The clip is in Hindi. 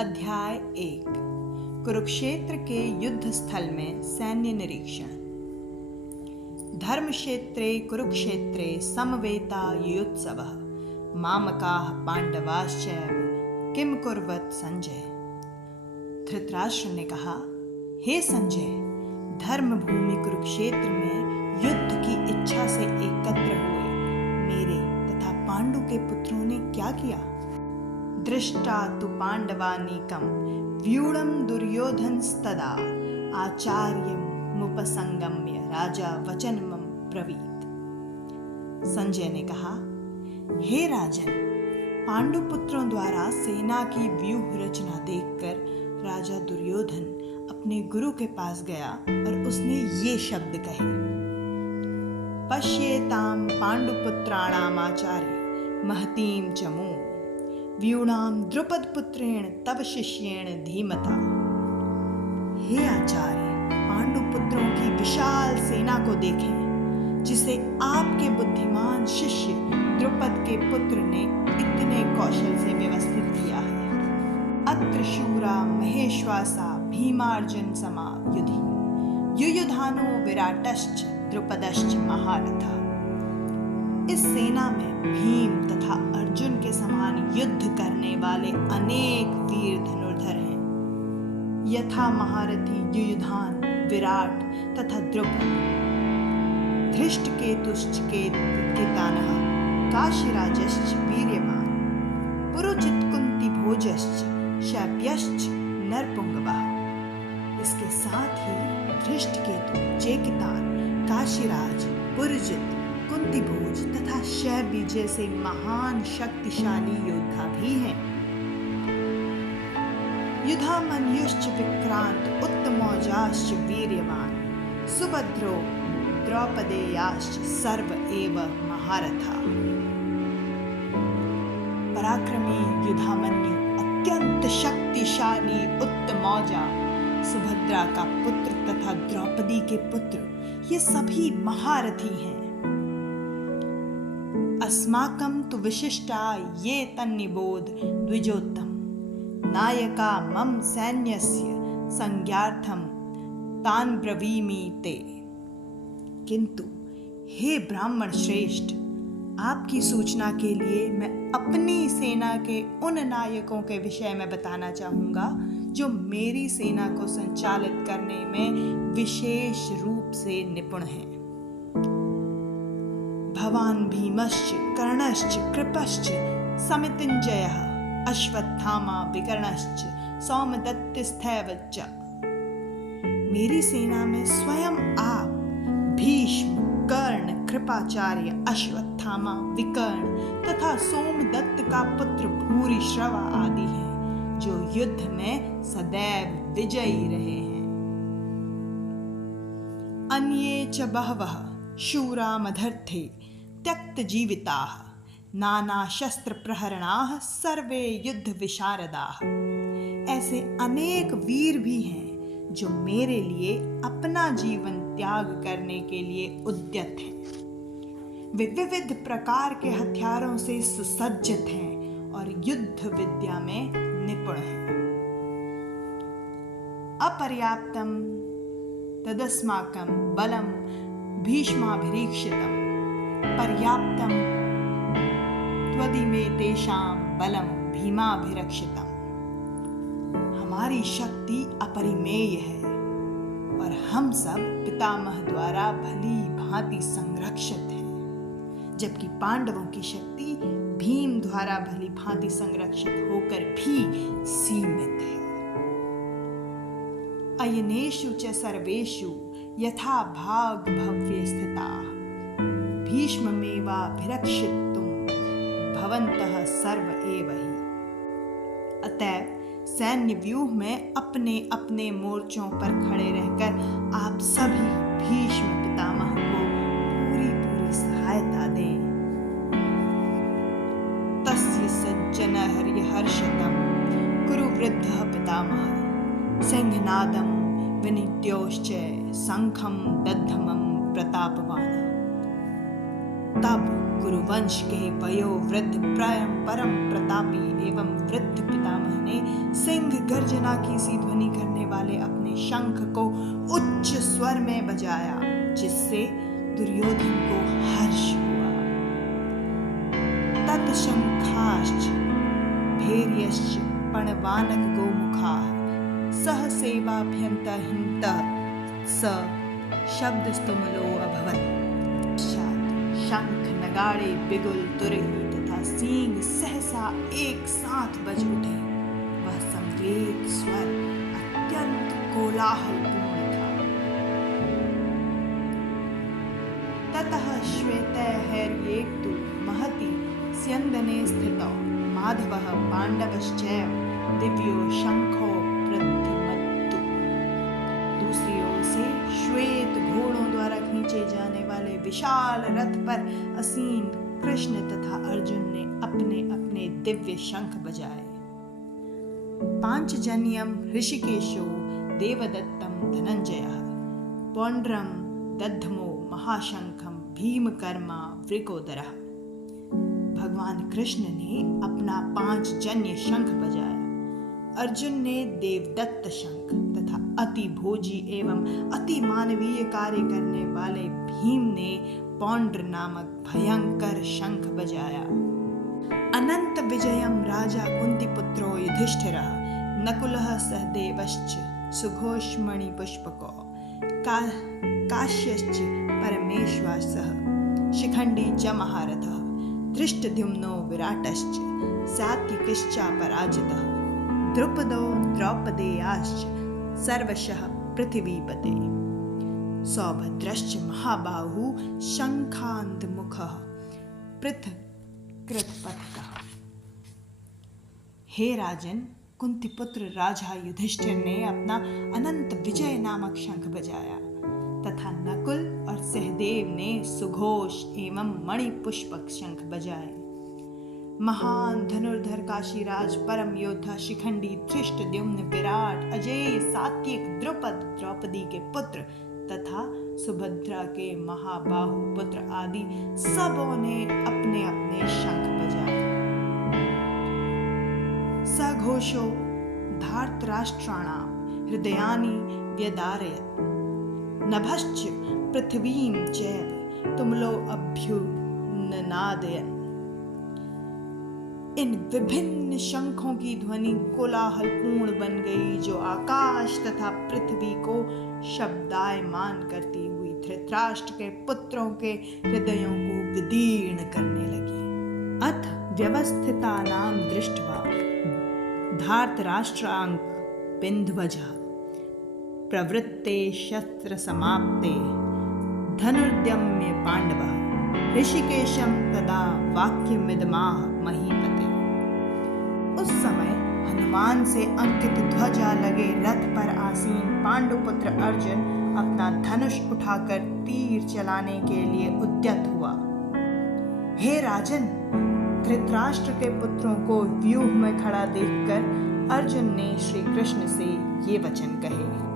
अध्याय 1 कुरुक्षेत्र के युद्ध स्थल में सैन्य निरीक्षण। धर्मक्षेत्रे कुरुक्षेत्रे समवेता युयोत्सवः मामकाः पांडवाश्चैव किम कुर्वत संजय। धृतराष्ट्र ने कहा, हे संजय, धर्मभूमि कुरुक्षेत्र में युद्ध की इच्छा से एकत्र हुए मेरे तथा पांडु के पुत्रों ने क्या किया। दृष्टा तु पांडवानीकं व्यूढ़ं दुर्योधनस्तदा आचार्यमुपसंगम्य राजा वचनमं ब्रवीत। संजय ने कहा, हे राजन, पांडु पुत्रों द्वारा सेना की व्यूह रचना देखकर राजा दुर्योधन अपने गुरु के पास गया और उसने ये शब्द कहे, पश्येताम पांडुपुत्राणाम आचार्य महतीम चमू व्यूणाम द्रुपद पुत्रेण तव शिष्येण धीमता। हे आचार्य, पांडु पुत्रों की विशाल सेना को देखें जिसे आपके बुद्धिमान शिष्य द्रुपद के पुत्र ने इतने कौशल से व्यवस्थित किया है। अत्र शूरा महेश्वासा भीमार्जुन समा युधि युयुधानो विराटश्च द्रुपदश्च महारथा। इस सेना में भीम तथा अर्जुन के समान युद्ध करने वाले अनेक वीर धनुर्धर हैं, यथा महारथी युयुधान, विराट तथा द्रुपद। धृष्टकेतुश्च केतानः काशीराजश्च वीर्यवान पुरुजित कुंती भोजश्च शैब्यश्च नरपुंगवः। इसके साथ ही धृष्टकेतु, चेकितान, काशीराज, पुरुजित, कुंती भोज तथा शैब्य जैसे महान शक्तिशाली योद्धा भी हैं। युधामन्युश्च विक्रांत उत्तमौजाश्च वीर्यवान सुभद्रो द्रौपदेयाश्च सर्व एव महारथा। पराक्रमी युधामन्यु, अत्यंत शक्तिशाली उत्तमौजा, सुभद्रा का पुत्र तथा द्रौपदी के पुत्र, ये सभी महारथी हैं। अस्माकं तु विशिष्टा ये तन्निबोध द्विजोत्तम नायका मम सैन्यस्य संज्ञार्थम तान ब्रवीमि ते। किंतु हे ब्राह्मण श्रेष्ठ, आपकी सूचना के लिए मैं अपनी सेना के उन नायकों के विषय में बताना चाहूंगा जो मेरी सेना को संचालित करने में विशेष रूप से निपुण हैं। भवान भीमश्च कर्णश्च कृपश्च समितिञ्जयः अश्वत्थामा विकर्णश्च सौमदत्तिस्थैव च। मेरी सेना में स्वयं आप भीष्म, कर्ण, कृपाचार्य, अश्वत्थामा, विकर्ण तथा सोमदत्त का पुत्र भूरिश्रवा आदि हैं जो युद्ध में सदैव विजयी रहे हैं। अन्ये च बहवः शूरा मदर्थे त्यक्त जीविताः नाना शस्त्र प्रहरणाः सर्वे युद्ध विशारदाः। ऐसे अनेक वीर भी हैं जो मेरे लिए अपना जीवन त्याग करने के लिए उद्यत हैं। वे विविध प्रकार के हथियारों से सुसज्जित हैं और युद्ध विद्या में निपुण हैं। अपर्याप्तम तदस्माकं बलम भीष्माभिरीक्षितम् पर्याप्तम त्वदिमे तेषां बलम भीमाभिरक्षितम्। हमारी शक्ति अपरिमेय है और हम सब पितामह द्वारा भली भांति संरक्षित हैं, जबकि पांडवों की शक्ति भीम द्वारा भली भांति संरक्षित होकर भी सीमित है। अयनेषु च सर्वेषु यथा भाग भव्य स्थिताः भीष्ममेवाभिरक्षितुं भवन्तः सर्व एव हि। अतएव सैन्य व्यूह में अपने अपने मोर्चों पर खड़े रहकर आप सभी भीष्म पितामह को पूरी पूरी सहायता दें। तस्य सज्जन हर्षितं कुरु वृद्धः पितामहः सिंहनादं विनित्योश्च शंखं दद्धमं प्रतापवान्। तब कुरुवंश के वयोवृद्ध परम प्रतापी एवं वृद्ध पितामह ने सिंह गर्जना की सी ध्वनि करने वाले अपने शंख को उच्च स्वर में बजाया, जिससे दुर्योधन को हर्ष हुआ। तत्शंखाश्च भैर्यश्च पणवानक गोमुखाः सह सेवाभ्यन्तहिन्तः स शब्दस्तुमलो अभवत्। शंख नगाड़े बिगुल तुरे तथा सींग सहसा एक साथ बज उठे। वह संवेद स्वर अत्यंत कोलाहलपूर्ण था। ततः श्वेतैर्येतु महति स्यन्दने स्थितौ माधवः पाण्डवश्चैव दिव्यो शंखो प्रतिमत्तु। दूसरी ओर से श्वेत घोड़ों द्वारा खींचे जाने वाले विशाल रथ पर असीन कृष्ण तथा अर्जुन ने अपने अपने दिव्य शंख बजाए। पांचजन्यम ऋषिकेशो देवदत्तम धनंजयः पौंड्रम दद्धमो महाशंखम भीमकर्मा वृकोदरः। भगवान कृष्ण ने अपना पांचजन्य शंख बजाया। अर्जुन ने देवदत्त शंख तथा अति भोजी एवं अति मानवीय कार्य करने वाले भीम ने पौंड्र नामक भयंकर शंख बजाया। अनंत विजयम राजा कुंतीपुत्रो युधिष्ठिरः नकुलः सहदेवश्च सुघोषमणि पुष्पको काश्यश्च परमेश्वासः शिखंडी च महारथः धृष्टद्युम्नो विराटश्च सात्विकिश्चापराजितः द्रुपदो द्रौपदेयाश्च सर्वशः पृथिवीपते सौभद्रश्च महाबाहु शंखान्धमुखः पृथकृतपथः। हे राजन, कुंतीपुत्र राजा युधिष्ठिर ने अपना अनंत विजय नामक शंख बजाया तथा नकुल और सहदेव ने सुघोष एवं मणिपुष्पक शंख बजाए। महान धनुर्धर काशीराज परम योद्धा शिखंडी धृष्टद्युम्न विराट अजेय सात्विक द्रुपद द्रौपदी के पुत्र तथा सुभद्रा के महाबाहु पुत्र आदि सबों ने अपने अपने शंख बजाए। सघोषो धार्तराष्ट्राणां हृदयानि व्यदारयत् नभश्च पृथ्वीं चैव तुमलो अभ्युन्नादयन्। इन विभिन्न शंखों की ध्वनि कोलाहलपूर्ण बन गई, जो आकाश तथा पृथ्वी को शब्दायमान करती हुई धृतराष्ट्र के पुत्रों के हृदयों को विदीर्ण करने लगी। अथ व्यवस्थितानां दृष्ट्वा धार्तराष्ट्रांक बिंध्वजः प्रवृत्ते शस्त्र समाप्ते धनुर्द्यम्य पांडवः ऋषिकेशम तदा वाक्यमिदमाह महीपते। उस समय हनुमान से अंकित ध्वजा लगे रथ पर आसीन पांडुपुत्र अर्जुन अपना धनुष उठाकर तीर चलाने के लिए उद्यत हुआ। हे राजन, धृतराष्ट्र के पुत्रों को व्यूह में खड़ा देखकर अर्जुन ने श्री कृष्ण से ये वचन कहे।